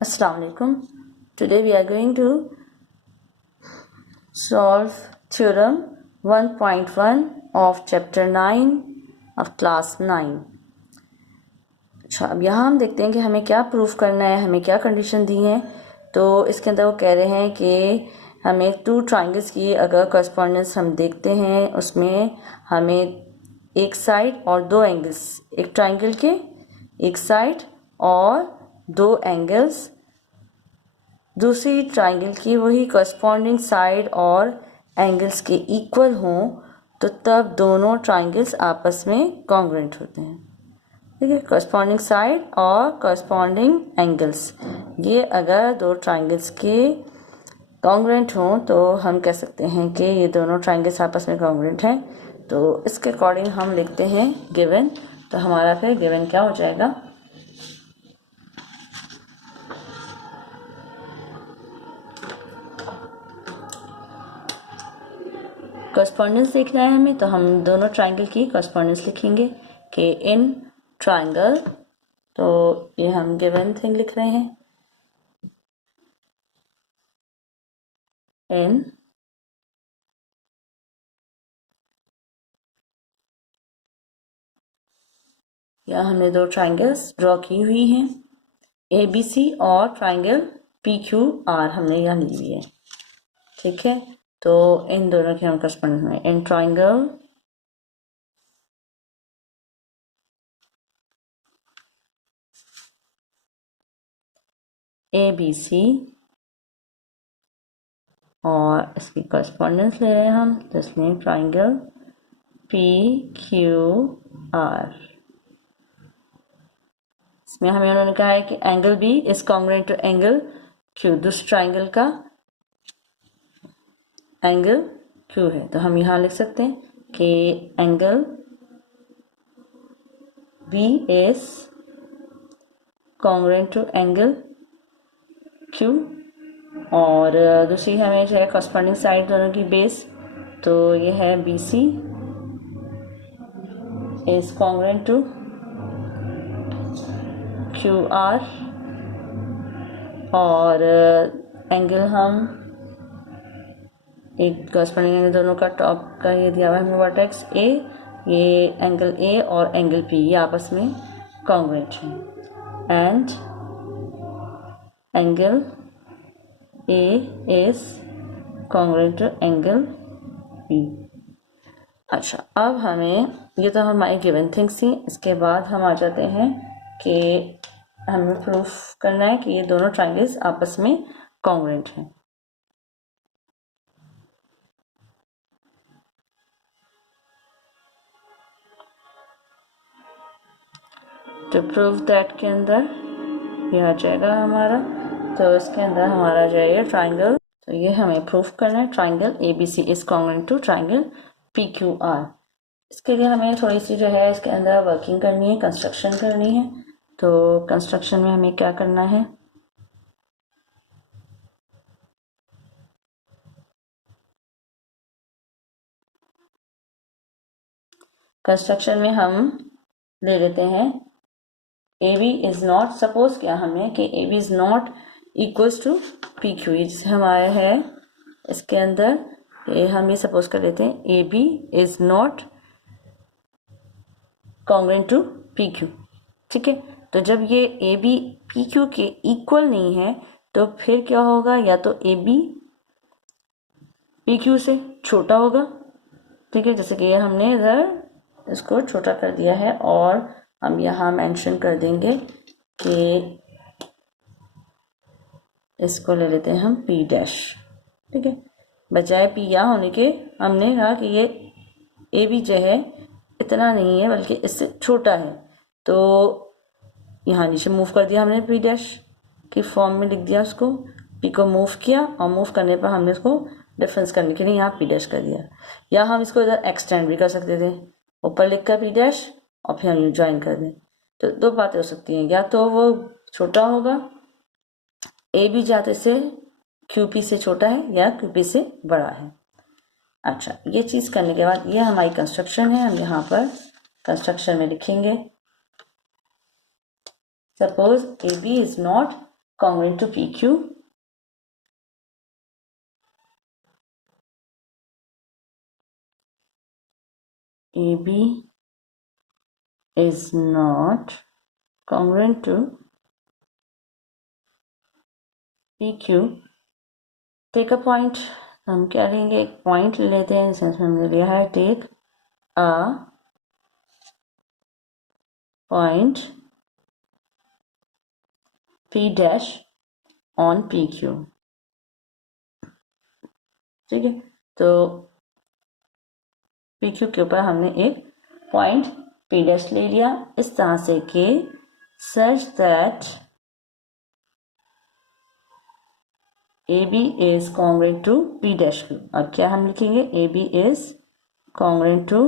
Assalamu alaikum. Today we are going to solve theorem 1.1 of chapter 9 of class 9. अच्छा, अब यहाँ हम देखते हैं कि हमें क्या प्रूफ करना है, हमें क्या कंडीशन दी है। तो इसके अंदर वो कह रहे हैं कि हमें टू ट्राइंगल्स की अगर करस्पॉन्डेंस हम देखते हैं, उसमें हमें एक साइड और दो एंगल्स, एक ट्राइंगल के एक साइड और दो एंगल्स दूसरी ट्राइंगल की वही करस्पॉन्डिंग साइड और एंगल्स के इक्वल हों तो तब दोनों ट्राइंगल्स आपस में कॉन्ग्रुएंट होते हैं। ठीक है, करस्पॉन्डिंग साइड और करस्पॉन्डिंग एंगल्स, ये अगर दो ट्राइंगल्स के कॉन्ग्रुएंट हों तो हम कह सकते हैं कि ये दोनों ट्राइंगल्स आपस में कॉन्ग्रुएंट हैं। तो इसके अकॉर्डिंग हम लिखते हैं गिवन। तो हमारा फिर गिवन क्या हो जाएगा, करस्पॉन्डेंस देखना है हमें, तो हम दोनों ट्राइंगल की करस्पॉन्डेंस लिखेंगे कि इन ट्राइंगल, तो ये हम गिवन थिंग लिख रहे हैं, इन या हमने दो ट्राइंगल्स ड्रॉ की हुई हैं, ABC और ट्राइंगल PQR हमने यहाँ ली हुई है। ठीक है, तो इन दोनों के हम करस्पॉन्डेंस में इन ट्राइंगल ABC और इसकी करस्पॉन्डेंस ले रहे हैं हम, तो इसमें ट्राइंगल PQR। इसमें हमें उन्होंने कहा है कि angle B is congruent to angle Q, दूसरे ट्राइंगल का एंगल Q है, तो हम यहाँ लिख सकते हैं कि angle B is congruent to angle Q। और दूसरी हमें जो है करस्पॉन्डिंग साइड दोनों की बेस, तो ये है BC is congruent to QR और एंगल हम एक करस्पॉन्डिंग एंगल दोनों का टॉप का ये दिया हुआ है हमें वर्टेक्स A, ये एंगल A और एंगल P ये आपस में कॉन्ग्रुएंट हैं and angle A is congruent to angle P। अच्छा, अब हमें ये तो हमारी गिवन थिंग्स थी। इसके बाद हम आ जाते हैं कि हमें प्रूफ करना है कि ये दोनों ट्राइंगल्स आपस में कॉन्ग्रुएंट हैं। टू प्रूव दैट के अंदर ये आ जाएगा हमारा, तो इसके अंदर हमारा जाएगा ट्राइंगल, तो ये हमें प्रूफ करना है triangle ABC is congruent to triangle PQR। इसके लिए हमें थोड़ी सी जो है इसके अंदर वर्किंग करनी है, कंस्ट्रक्शन करनी है। तो कंस्ट्रक्शन में हमें क्या करना है, कंस्ट्रक्शन में हम ले लेते हैं AB इज नॉट, सपोज क्या हमने कि AB is not equals to PQ, जैसे हमारा है इसके अंदर हम ये सपोज कर लेते हैं AB is not congruent to PQ। ठीक है, तो जब ये AB PQ के इक्वल नहीं है तो फिर क्या होगा, या तो AB PQ से छोटा होगा। ठीक है, जैसे कि हमने इधर इसको छोटा कर दिया है और हम यहाँ मेंशन कर देंगे कि इसको ले लेते हैं हम P डैश। ठीक है, बजाय P यहाँ होने के हमने कहा कि ये AB जो है इतना नहीं है बल्कि इससे छोटा है, तो यहाँ नीचे मूव कर दिया हमने P डैश की फॉर्म में लिख दिया, उसको P को मूव किया और मूव करने पर हमने इसको डिफरेंस करने के लिए यहाँ P डैश कर दिया। या हम इसको इधर एक्सटेंड भी कर सकते थे, ऊपर लिख कर P डैश और फिर हम ज्वाइन कर दें। तो दो बातें हो सकती हैं, या तो वो छोटा होगा AB जाते से QP से छोटा है या QP से बड़ा है। अच्छा, ये चीज़ करने के बाद ये हमारी कंस्ट्रक्शन है, हम यहाँ पर कंस्ट्रक्शन में लिखेंगे suppose AB is not congruent to PQ. AB is not congruent to PQ. Take a point, हम क्या लेंगे, एक पॉइंट ले लेते हैं, सेंस में हमने लिया है take a point P dash on PQ. ठीक है, तो PQ के ऊपर हमने एक पॉइंट P डैश ले लिया इस तरह से कि such that AB is congruent to P dash Q. अब क्या हम लिखेंगे, AB is congruent to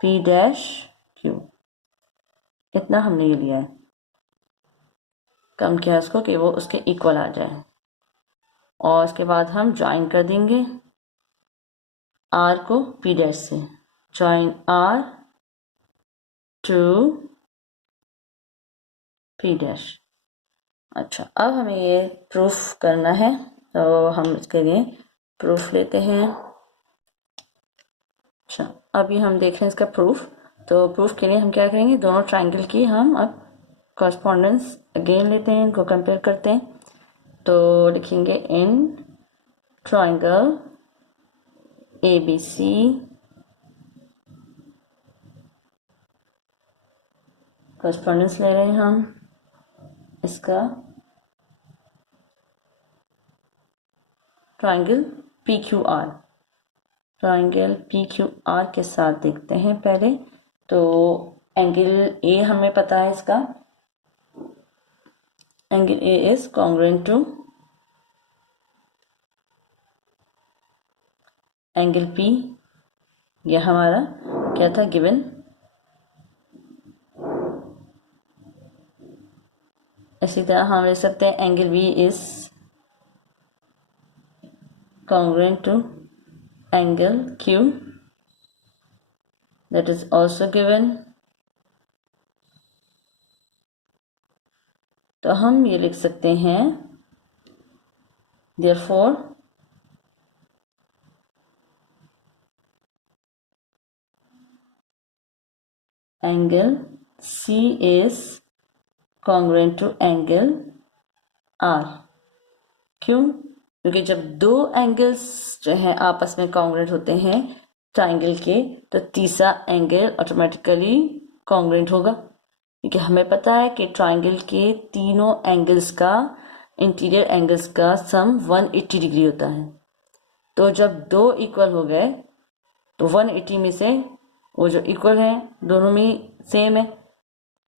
P dash Q. इतना हमने ये लिया है, कम किया इसको कि वो उसके इक्वल आ जाए, और उसके बाद हम ज्वाइन कर देंगे R को P डैश से, join R to P dash. अच्छा, अब हमें ये प्रूफ करना है, तो हम इसके लिए प्रूफ लेते हैं. अच्छा, अभी हम देख रहे हैं इसका प्रूफ. तो प्रूफ के लिए हम क्या करेंगे, दोनों ट्राइंगल की हम अब कॉरस्पॉन्डेंस अगेन लेते हैं, इनको कंपेयर करते हैं. तो लिखेंगे इन ट्राइंगल ABC कॉरस्पॉन्डेंस ले रहे हैं हम इसका ट्राइंगल PQR. ट्राइंगल PQR के साथ देखते हैं पहले. तो एंगल A हमें पता है, इसका angle A is congruent to angle P. यह हमारा क्या था, गिवन. इसी तरह हम ले सकते हैं angle B is congruent to angle Q, that is also given. तो हम ये लिख सकते हैं therefore angle C is congruent to angle R. क्यों, क्योंकि जब दो एंगल्स जो हैं आपस में कॉन्ग्रुएंट होते हैं ट्राइंगल के, तो तीसरा एंगल ऑटोमेटिकली कॉन्ग्रुएंट होगा, क्योंकि हमें पता है कि ट्राइंगल के तीनों एंगल्स का, इंटीरियर एंगल्स का सम 180 डिग्री होता है. तो जब दो इक्वल हो गए तो 180 में से वो जो इक्वल हैं दोनों में सेम है,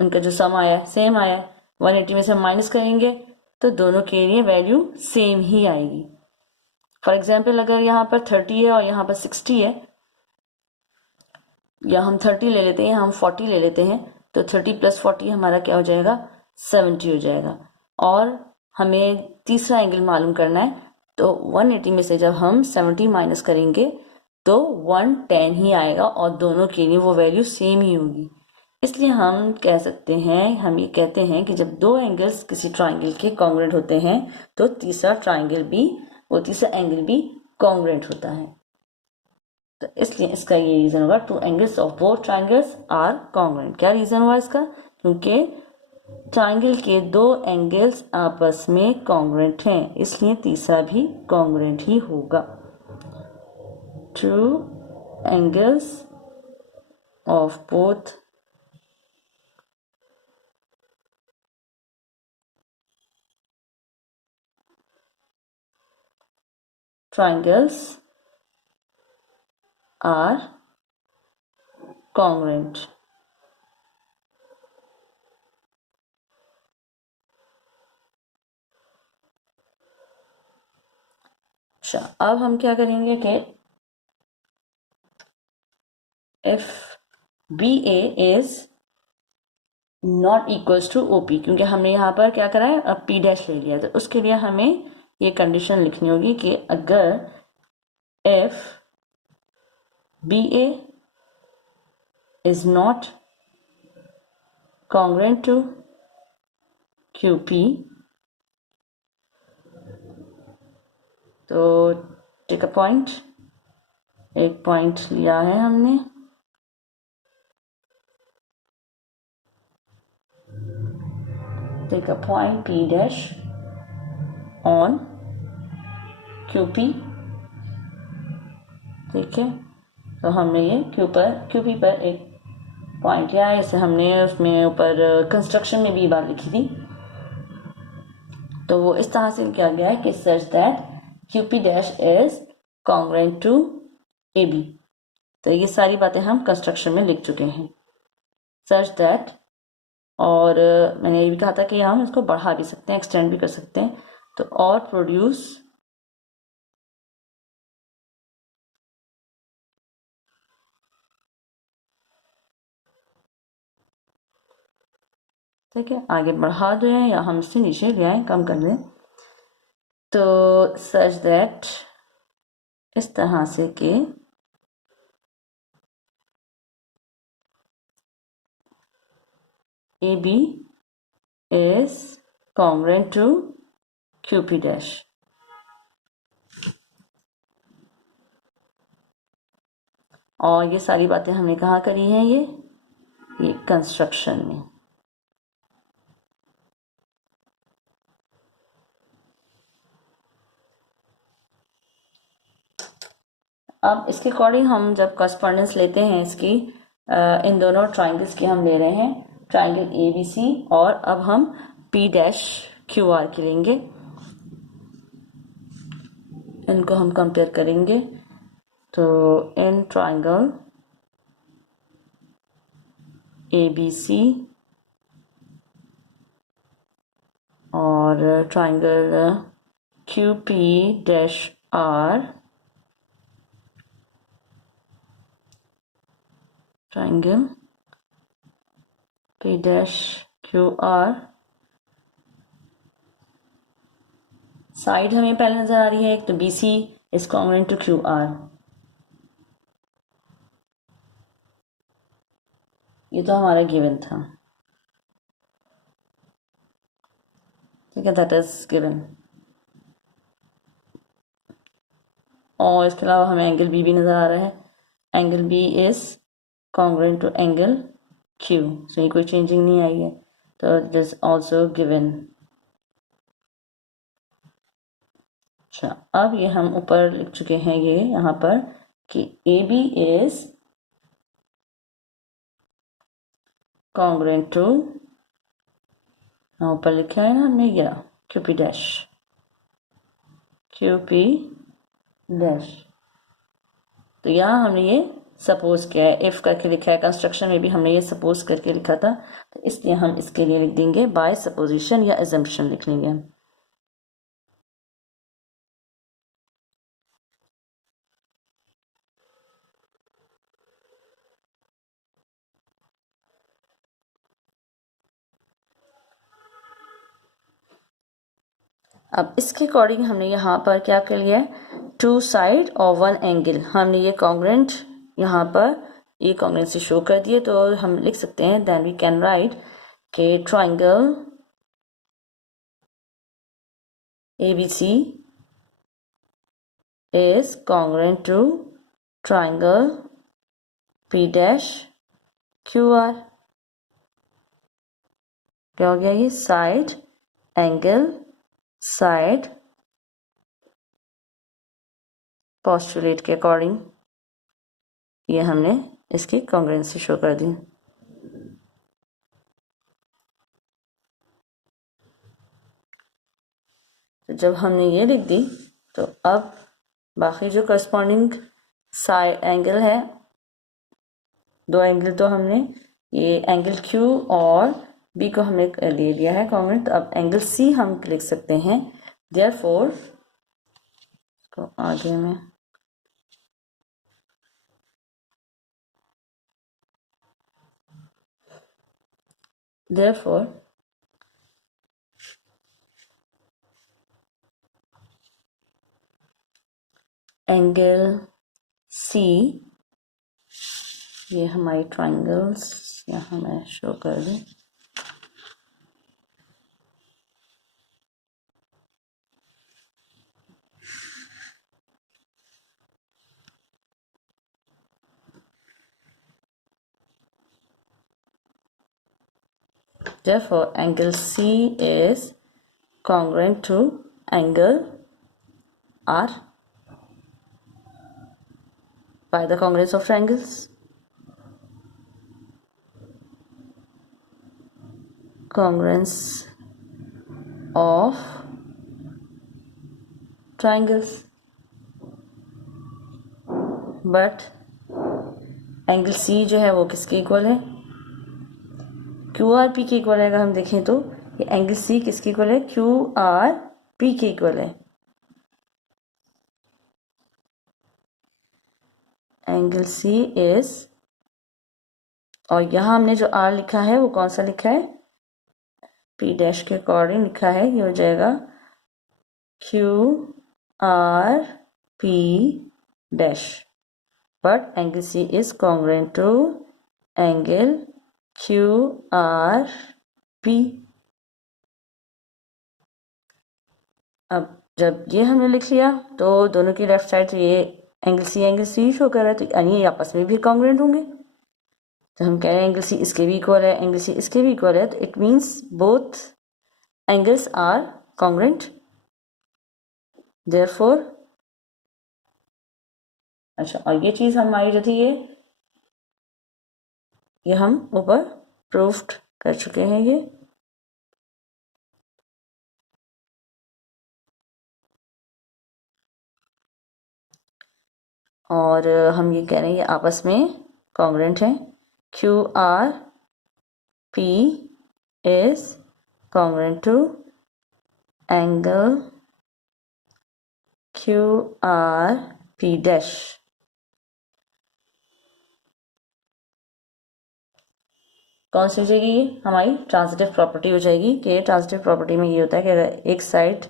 उनका जो सम आया सेम आया, 180 में से हम माइनस करेंगे तो दोनों के लिए वैल्यू सेम ही आएगी. फॉर एग्जाम्पल, अगर यहाँ पर 30 है और यहाँ पर 60 है, या हम 30 ले लेते हैं या हम 40 ले लेते हैं, तो 30 प्लस 40 हमारा क्या हो जाएगा, 70 हो जाएगा. और हमें तीसरा एंगल मालूम करना है, तो 180 में से जब हम 70 माइनस करेंगे तो 110 ही आएगा, और दोनों के लिए वो वैल्यू सेम ही होगी. इसलिए हम कह सकते हैं, हम ये कहते हैं कि जब दो एंगल्स किसी ट्राइंगल के कॉन्ग्रुएंट होते हैं तो तीसरा एंगल भी कॉन्ग्रुएंट होता है. तो इसलिए इसका ये रीजन होगा, two angles of both triangles are congruent. क्या रीजन हुआ इसका, क्योंकि ट्राइंगल के दो एंगल्स आपस में कॉन्ग्रुएंट हैं, इसलिए तीसरा भी कॉन्ग्रुएंट ही होगा. Two angles of both triangles are congruent. अच्छा, अब हम क्या करेंगे कि if BA is not equals to OP, क्योंकि हमने यहाँ पर क्या करा है, अब P डैश ले लिया, तो उसके लिए हमें ये कंडीशन लिखनी होगी कि अगर if BA is not congruent to QP, तो टेक अ पॉइंट, एक पॉइंट लिया है हमने, take a point P dash on QP, ठीक है। तो हमने ये QP पर एक पॉइंट लिया है, इसे हमने उसमें ऊपर कंस्ट्रक्शन में भी बात लिखी थी, तो वो इस तरह से किया गया है कि such that QP dash is congruent to AB। तो ये सारी बातें हम कंस्ट्रक्शन में लिख चुके हैं, सच दैट। और मैंने ये भी कहा था कि हम इसको बढ़ा भी सकते हैं, एक्सटेंड भी कर सकते हैं, तो और प्रोड्यूस ठीक है, आगे बढ़ा दें या हम इससे नीचे ले आए, कम कर दें, तो सच दैट इस तरह से कि AB is congruent to QP dash। और ये सारी बातें हमने कहाँ करी हैं, ये कंस्ट्रक्शन में। अब इसके अकॉर्डिंग हम जब कॉरस्पॉन्डेंस लेते हैं इसकी, इन दोनों ट्राइंगल्स की हम ले रहे हैं, ट्राइंगल ABC, और अब हम P डैश QR की लेंगे, इनको हम कंपेयर करेंगे। तो इन ट्राइंगल ABC और triangle QP dash R, triangle P dash QR, side हमें पहले नजर आ रही है एक, तो BC is congruent to QR, ये तो हमारा गिवन था, ठीक है, दैट इज गिवन। और इसके अलावा हमें एंगल B भी नजर आ रहा है, angle B is congruent to angle Q, so ये कोई चेंजिंग नहीं आई है, तो इट इज ऑल्सो गिवन। अच्छा, अब ये हम ऊपर लिख चुके हैं ये यहाँ पर कि AB इज कॉन्ग्रुएंट टू, ऊपर लिखा है ना हमने ये QP डैश, QP डैश। तो यहाँ हमने ये सपोज किया है, इफ करके लिखा है, कंस्ट्रक्शन में भी हमने ये सपोज करके लिखा था, तो इसलिए हम इसके लिए लिख देंगे बाय सपोजिशन या एजम्पशन लिख लेंगे हम। अब इसके अकॉर्डिंग हमने यहाँ पर क्या कर लिया है, 2 साइड और 1 एंगल, हमने ये कॉन्ग्रुएंट यहाँ पर ये कॉन्ग्रुएंसी शो कर दिए, तो हम लिख सकते हैं देन वी कैन राइट के triangle ABC is congruent to triangle P dash QR। क्या हो गया ये, साइड एंगल साइड पोस्टुलेट के अकॉर्डिंग ये हमने इसकी कॉन्ग्रुएंसी शो कर दी। तो जब हमने ये लिख दी, तो अब बाकी जो करस्पॉन्डिंग साइड एंगल है, 2 एंगल तो हमने ये एंगल Q और B को हमने ले लिया है कॉन्ग्रुएंट, तो अब एंगल C हम लिख सकते हैं, देयरफॉर को आगे में therefore एंगल C, ये हमारी ट्राइंगल्स यहाँ मैं शो कर दूँ, Therefore, angle C is congruent to angle R by the congruence of triangles. Congruence of triangles. But angle C जो है वो किसके इक्वल है? क्यू आर पी के इक्वल है. अगर हम देखें तो ये एंगल सी किसके इक्वल है? क्यू आर पी के इक्वल है. एंगल सी इज, और यहाँ हमने जो आर लिखा है वो कौन सा लिखा है? पी डैश के अकॉर्डिंग लिखा है. ये हो जाएगा Q R P dash. But angle C is congruent to angle QRP. अब जब ये हमने लिख लिया तो दोनों की लेफ्ट साइड से ये एंगल सी शो कर रहा है, तो यानी ये आपस में भी कॉन्ग्रुएंट होंगे. तो हम कह रहे हैं एंगल सी इसके भी इक्वल है, एंगल सी इसके भी इक्वल है, तो it means both angles are congruent. Therefore, अच्छा, और ये चीज़ हमारी जो थी ये हम ऊपर प्रूफ्ड कर चुके हैं ये. और हम ये कह रहे हैं ये आपस में कॉन्ग्रुएंट हैं. Q R P is congruent to angle Q R P dash. कौन सी हो जाएगी? ये हमारी ट्रांजिटिव प्रॉपर्टी हो जाएगी. कि ट्रांजिटिव प्रॉपर्टी में ये होता है कि अगर एक साइड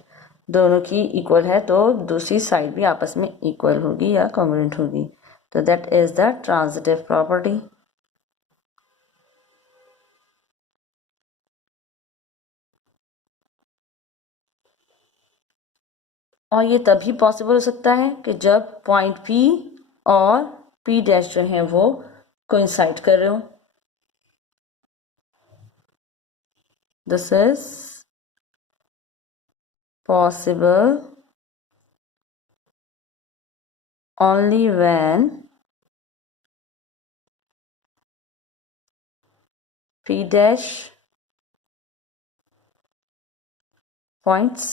दोनों की इक्वल है तो दूसरी साइड भी आपस में इक्वल होगी या कॉन्ग्रुएंट होगी. तो that is the transitive property. और ये तभी पॉसिबल हो सकता है कि जब पॉइंट P और P डैश जो है वो कोइंसाइड कर रहे हो. This is possible only when P dash points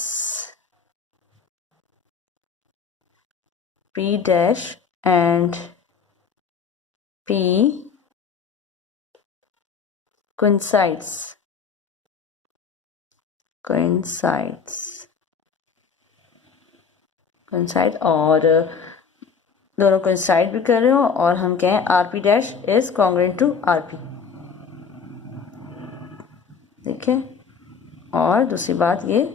P dash and P coincides और दोनों कोइंसाइड भी कर रहे हो और हम कहें R P dash is congruent to R P. ठीक है. और दूसरी बात ये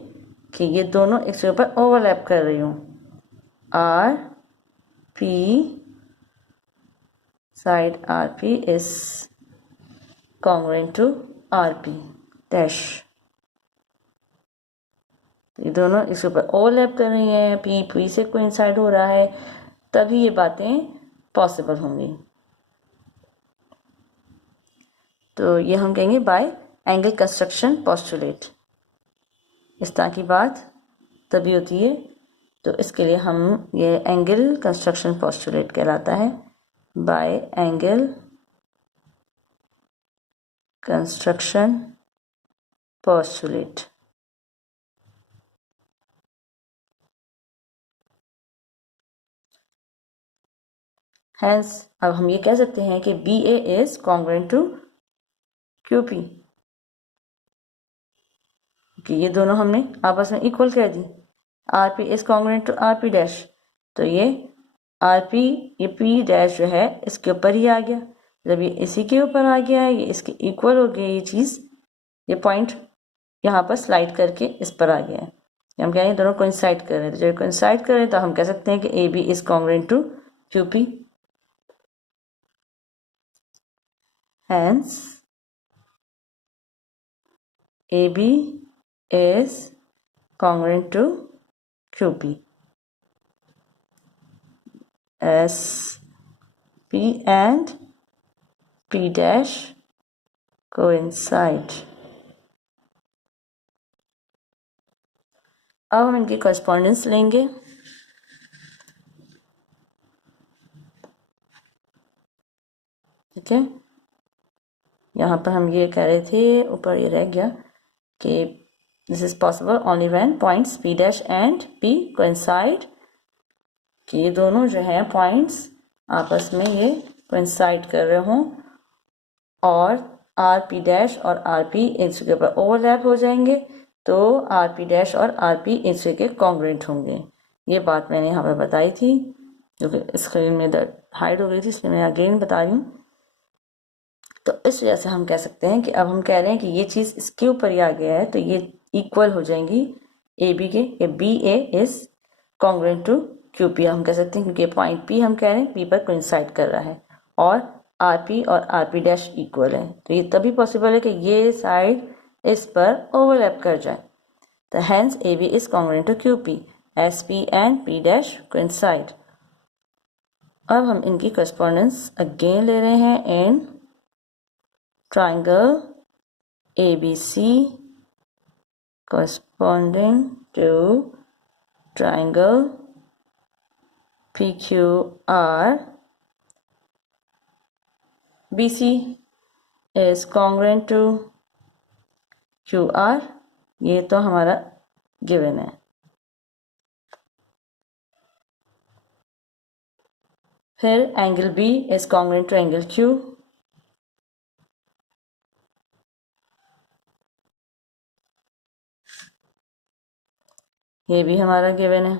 कि ये दोनों एक दूसरे पर ओवरलैप कर रही हूँ. R P side R P is congruent to R P dash. ये दोनों इसके ऊपर ओवरलैप कर रही हैं, पी पी से कोइंसाइड हो रहा है, तभी ये बातें पॉसिबल होंगी. तो ये हम कहेंगे बाय एंगल कंस्ट्रक्शन पोस्टुलेट. इस तरह की बात तभी होती है. तो इसके लिए हम ये एंगल कंस्ट्रक्शन पोस्टुलेट कहलाता है. By angle construction postulate. Hence, अब हम ये कह सकते हैं कि B A is congruent to Q P. कि ये दोनों हमने आपस में इक्वल कह दी. R P is congruent to R P dash. तो ये आर पी, ये पी डैश जो है इसके ऊपर ही आ गया. जब ये इसी के ऊपर आ गया है, ये इसके इक्वल हो गया, ये चीज़, ये पॉइंट यहाँ पर स्लाइड करके इस पर आ गया है. हम कह रहे हैं दोनों कोइंसाइड कर रहे हैं. तो जब कोइंसाइड कर रहे हैं तो हम कह सकते हैं कि A B is congruent to Q P. Hence, AB is congruent to QP. As P and P dash coincide. अब हम इनकी कॉरस्पॉन्डेंस लेंगे। ठीक है, यहाँ पर हम ये कह रहे थे, ऊपर ये रह गया कि this is possible only when points P dash and P coincide, कि ये दोनों जो हैं पॉइंट्स आपस में ये कोइंसाइड कर रहे हों और आर पी डैश और आर पी एक दूसरे के ऊपर ओवरलैप हो जाएंगे, तो आर पी डैश और आर पी एक दूसरे के कॉन्ग्रुएंट होंगे। ये बात मैंने यहाँ पर बताई थी, जो कि स्क्रीन में हाइड हो गई थी, इसलिए मैं अगेन बता रही हूँ। तो इस वजह से हम कह सकते हैं कि अब हम कह रहे हैं कि ये चीज़ इसके ऊपर ही आ गया है, तो ये इक्वल हो जाएंगी ए बी के, B A is congruent to Q P हम कह सकते हैं, क्योंकि पॉइंट पी हम कह रहे हैं पी पर कोइंसाइड कर रहा है और आर पी और आर पी डैश इक्वल है, तो ये तभी पॉसिबल है कि ये साइड इस पर ओवरलैप कर जाए। तो hence A B is congruent to Q P S P and P dash coincide. अब हम इनकी कॉरस्पॉन्डेंस अगेन ले रहे हैं इन triangle ABC corresponding to triangle PQR. BC is congruent to QR, ये तो हमारा गिवन है। फिर angle B is congruent to angle Q, ये भी हमारा गिवन है।